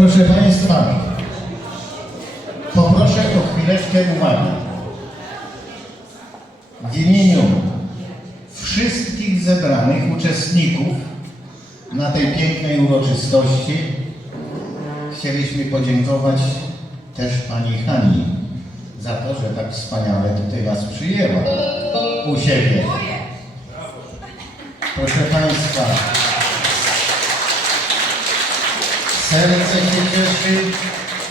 Proszę Państwa, poproszę o chwileczkę uwagi. W imieniu wszystkich zebranych uczestników na tej pięknej uroczystości chcieliśmy podziękować też Pani Hani za to, że tak wspaniale tutaj nas przyjęła u siebie. Proszę Państwa, serce się cieszy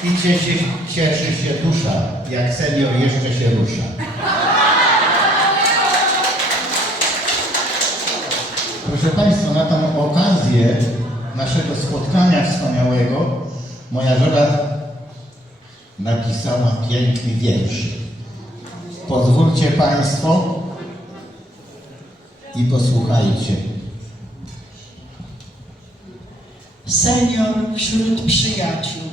i cieszy, cieszy się dusza, jak senior jeszcze się rusza. Proszę Państwa, na tą okazję naszego spotkania wspaniałego moja żona napisała piękny wiersz. Pozwólcie Państwo i posłuchajcie. Senior wśród przyjaciół.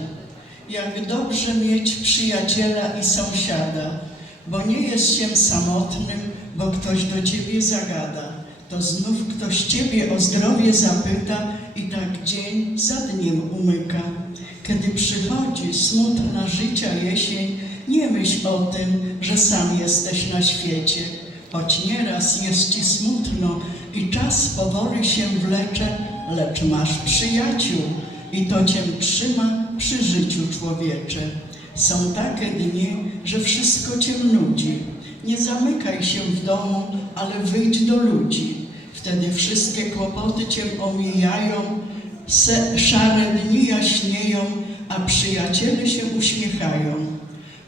Jak dobrze mieć przyjaciela i sąsiada, bo nie jest się samotnym, bo ktoś do ciebie zagada. To znów ktoś ciebie o zdrowie zapyta i tak dzień za dniem umyka. Kiedy przychodzi smutna życia jesień, nie myśl o tym, że sam jesteś na świecie. Choć nieraz jest ci smutno i czas powoli się wlecze, lecz masz przyjaciół i to cię trzyma przy życiu człowiecze. Są takie dni, że wszystko cię nudzi. Nie zamykaj się w domu, ale wyjdź do ludzi. Wtedy wszystkie kłopoty cię omijają, se, szare dni jaśnieją, a przyjaciele się uśmiechają.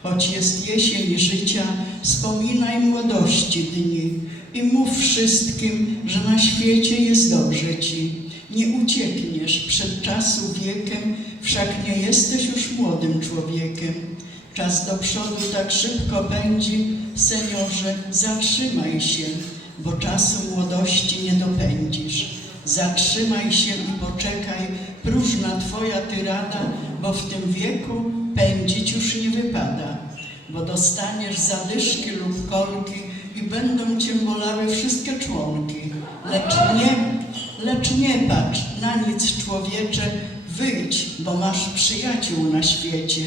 Choć jest jesień życia, wspominaj młodości dni i mów wszystkim, że na świecie jest dobrze ci. Nie uciekniesz przed czasu wiekiem, wszak nie jesteś już młodym człowiekiem. Czas do przodu tak szybko pędzi, seniorze, zatrzymaj się, bo czasu młodości nie dopędzisz. Zatrzymaj się i poczekaj, próżna twoja tyrada, bo w tym wieku pędzić już nie wypada. Bo dostaniesz zadyszki lub kolki i będą cię bolały wszystkie członki. Lecz nie, lecz nie patrz na nic człowiecze, wyjdź, bo masz przyjaciół na świecie.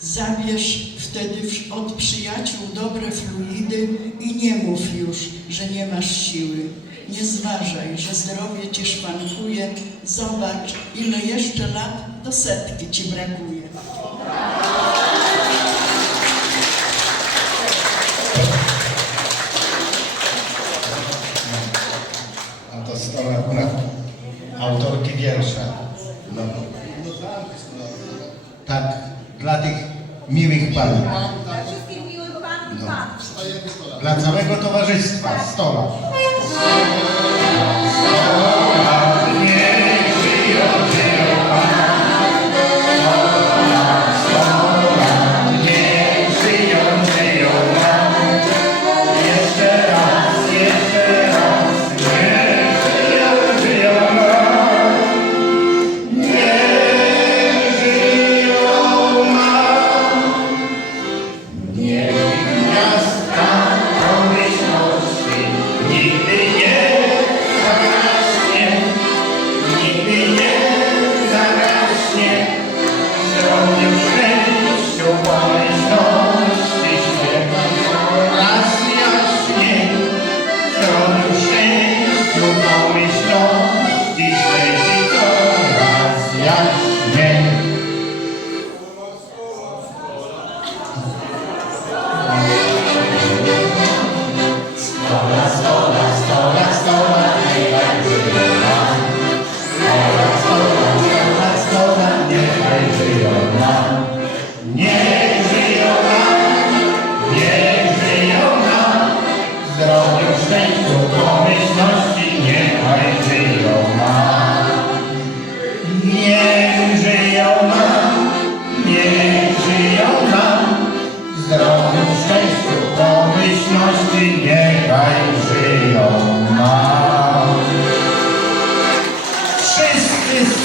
Zabierz wtedy od przyjaciół dobre fluidy i nie mów już, że nie masz siły. Nie zważaj, że zdrowie ci szwankuje. Zobacz, ile jeszcze lat do setki ci brakuje. Wiersza. No. Tak, dla tych miłych pań. Dla wszystkich miłych panów panów. Dla całego towarzystwa, stoła.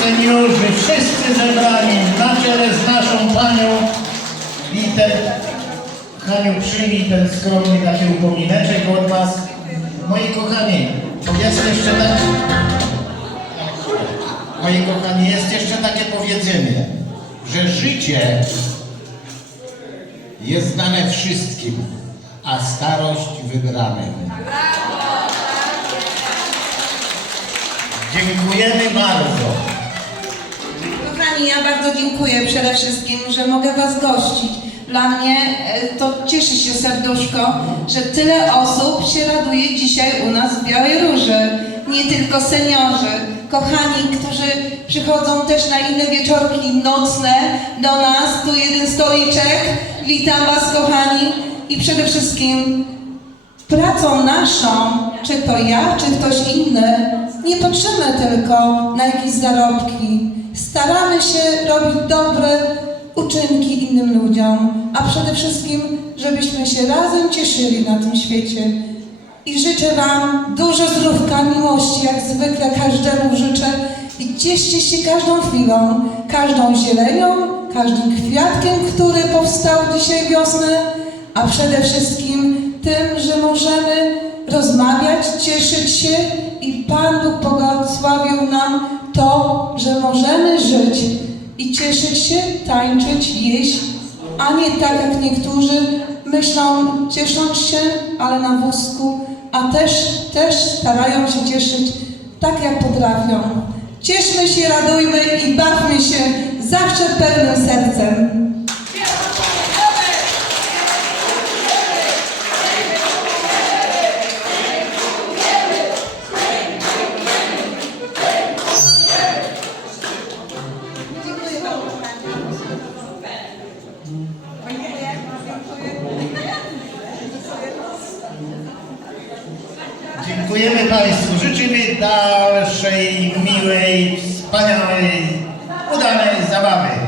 Seniorzy, wszyscy zebrani na czele z naszą panią i ten Haniu przyjmij ten skromny taki upomineczek od was. Moi kochani, jest jeszcze tak Moi kochani, jest jeszcze takie powiedzenie, że życie jest dane wszystkim, a starość wybranym. Dziękujemy bardzo. Kochani, ja bardzo dziękuję przede wszystkim, że mogę Was gościć. Dla mnie e, to cieszy się serduszko, że tyle osób się raduje dzisiaj u nas w Białej Róży. Nie tylko seniorzy, kochani, którzy przychodzą też na inne wieczorki nocne do nas. Tu jeden stoliczek. Witam Was, kochani. I przede wszystkim pracą naszą, czy to ja, czy ktoś inny, nie patrzymy tylko na jakieś zarobki. Staramy się robić dobre uczynki innym ludziom, a przede wszystkim, żebyśmy się razem cieszyli na tym świecie. I życzę Wam dużo zdrówka, miłości, jak zwykle każdemu życzę. I cieszcie się każdą chwilą, każdą zielenią, każdym kwiatkiem, który powstał dzisiaj wiosnę, a przede wszystkim tym, że możemy rozmawiać, cieszyć się i Pan Bóg błogosławił nam to, że możemy żyć i cieszyć się, tańczyć, jeść, a nie tak jak niektórzy myślą, ciesząc się, ale na wózku, a też, też starają się cieszyć tak jak potrafią. Cieszmy się, radujmy i bawmy się zawsze pełnym sercem. Dziękujemy Państwu. Życzymy dalszej, miłej, wspaniałej, udanej zabawy.